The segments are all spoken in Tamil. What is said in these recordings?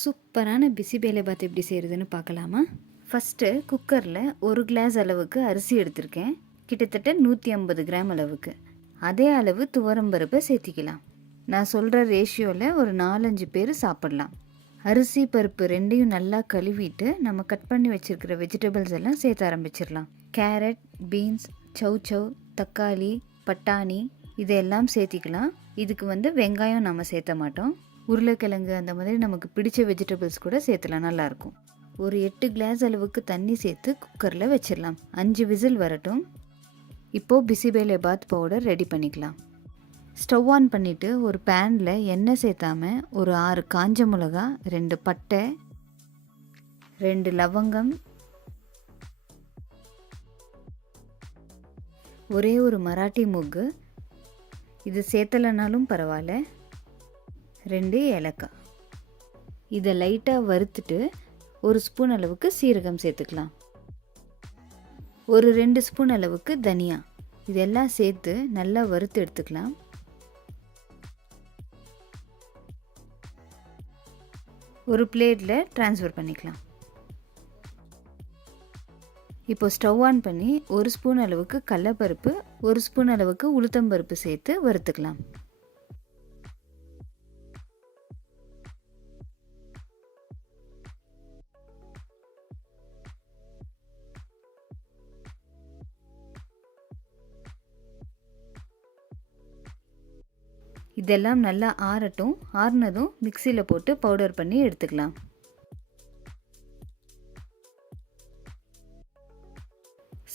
சூப்பரான பிசிபேலேபாத் எப்படி செய்கிறதுன்னு பார்க்கலாமா? ஃபஸ்ட்டு குக்கரில் 1 கிளாஸ் அளவுக்கு அரிசி எடுத்திருக்கேன். கிட்டத்தட்ட 150 கிராம் அளவுக்கு. அதே அளவு துவரம்பருப்பை சேர்த்திக்கலாம். நான் சொல்கிற ரேஷியோவில் ஒரு 4-5 பேர் சாப்பிட்லாம். அரிசி பருப்பு ரெண்டையும் நல்லா கழுவிட்டு நம்ம கட் பண்ணி வச்சுருக்கிற வெஜிடபிள்ஸ் எல்லாம் சேர்த்த ஆரம்பிச்சிடலாம். கேரட், பீன்ஸ், சௌ, தக்காளி, பட்டாணி இதெல்லாம் சேர்த்திக்கலாம். இதுக்கு வெங்காயம் நம்ம சேர்த்த மாட்டோம். உருளைக்கிழங்கு அந்த மாதிரி நமக்கு பிடிச்ச வெஜிடபிள்ஸ் கூட சேர்த்துலாம், நல்லாயிருக்கும். ஒரு 8 கிளாஸ் அளவுக்கு தண்ணி சேர்த்து குக்கரில் வச்சிடலாம். 5 விசில் வரட்டும். இப்போது பிசிபேலேபாத் பவுடர் ரெடி பண்ணிக்கலாம். ஸ்டவ் ஆன் பண்ணிவிட்டு ஒரு பேனில் எண்ணெய் சேர்த்தாமல் ஒரு 6 காஞ்ச மிளகா, 2 பட்டை, 2 லவங்கம், ஒரே ஒரு மராட்டி மூக்கு, இது சேர்த்தலைனாலும் பரவாயில்ல, 2 ஏலக்காய். இதை லைட்டாக வறுத்துட்டு 1 ஸ்பூன் அளவுக்கு சீரகம் சேர்த்துக்கலாம். ஒரு 2 ஸ்பூன் அளவுக்கு தனியா. இதெல்லாம் சேர்த்து நல்லா வறுத்து எடுத்துக்கலாம். ஒரு பிளேட்டில் ட்ரான்ஸ்ஃபர் பண்ணிக்கலாம். இப்போ ஸ்டவ் ஆன் பண்ணி 1 ஸ்பூன் அளவுக்கு கடலைப்பருப்பு, 1 ஸ்பூன் அளவுக்கு உளுத்தம்பருப்பு சேர்த்து வறுத்துக்கலாம். இதெல்லாம் நல்லா ஆறட்டும். ஆறுனதும் மிக்சியில் போட்டு பவுடர் பண்ணி எடுத்துக்கலாம்.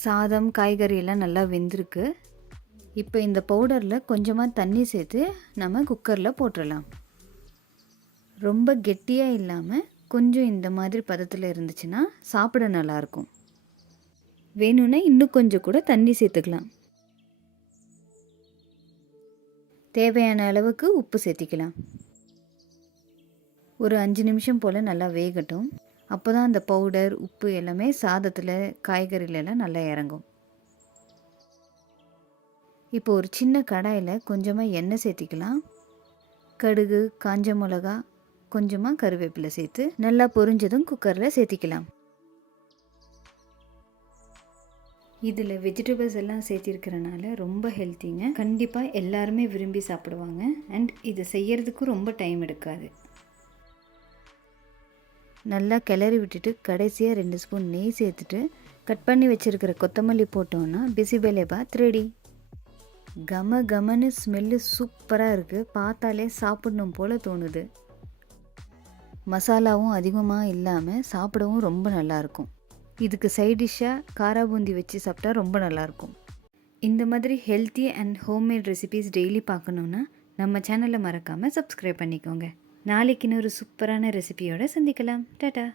சாதம், காய்கறி எல்லாம் நல்லா வெந்திருக்கு. இப்போ இந்த பவுடரில் கொஞ்சமாக தண்ணி சேர்த்து நம்ம குக்கரில் போட்டுடலாம். ரொம்ப கெட்டியாக இல்லாமல் கொஞ்சம் இந்த மாதிரி பதத்தில் இருந்துச்சுன்னா சாப்பிட நல்லாயிருக்கும். வேணும்னா இன்னும் கொஞ்சம் கூட தண்ணி சேர்த்துக்கலாம். தேவையான அளவுக்கு உப்பு சேர்த்திக்கலாம். ஒரு 5 நிமிஷம் போல் நல்லா வேகட்டும். அப்போ தான் அந்த பவுடர், உப்பு எல்லாமே சாதத்தில், காய்கறிலெல்லாம் நல்லா இறங்கும். இப்போ ஒரு சின்ன கடாயில் கொஞ்சமாக எண்ணெய் சேர்த்திக்கலாம். கடுகு, காஞ்ச மிளகா, கொஞ்சமாக கருவேப்பிலை சேர்த்து நல்லா பொரிஞ்சதும் குக்கரில் சேர்த்திக்கலாம். இதில் வெஜிடபிள்ஸ் எல்லாம் சேர்த்திருக்கிறனால ரொம்ப ஹெல்த்திங்க. கண்டிப்பாக எல்லாருமே விரும்பி சாப்பிடுவாங்க. அண்ட் இது செய்யறதுக்கும் ரொம்ப டைம் எடுக்காது. நல்லா கிளறி விட்டுட்டு கடைசியாக 2 ஸ்பூன் நெய் சேர்த்துட்டு கட் பண்ணி வச்சுருக்கிற கொத்தமல்லி போட்டோன்னா பிசிபேலேபாத் ரெடி. கம கமன்னு ஸ்மெல்லு சூப்பராக இருக்குது. பார்த்தாலே சாப்பிடணும் போல் தோணுது. மசாலாவும் அதிகமாக இல்லாமல் சாப்பிடவும் ரொம்ப நல்லாயிருக்கும். இதுக்கு சைட் டிஷ்ஷாக காரா பூந்தி வச்சு சாப்பிட்டா ரொம்ப நல்லாயிருக்கும். இந்த மாதிரி healthy and homemade recipes daily பார்க்கணுன்னா நம்ம சேனலை மறக்காமல் சப்ஸ்கிரைப் பண்ணிக்கோங்க. நாளைக்கு இன்னொரு சூப்பரான ரெசிபியோடு சந்திக்கலாம். டாடா.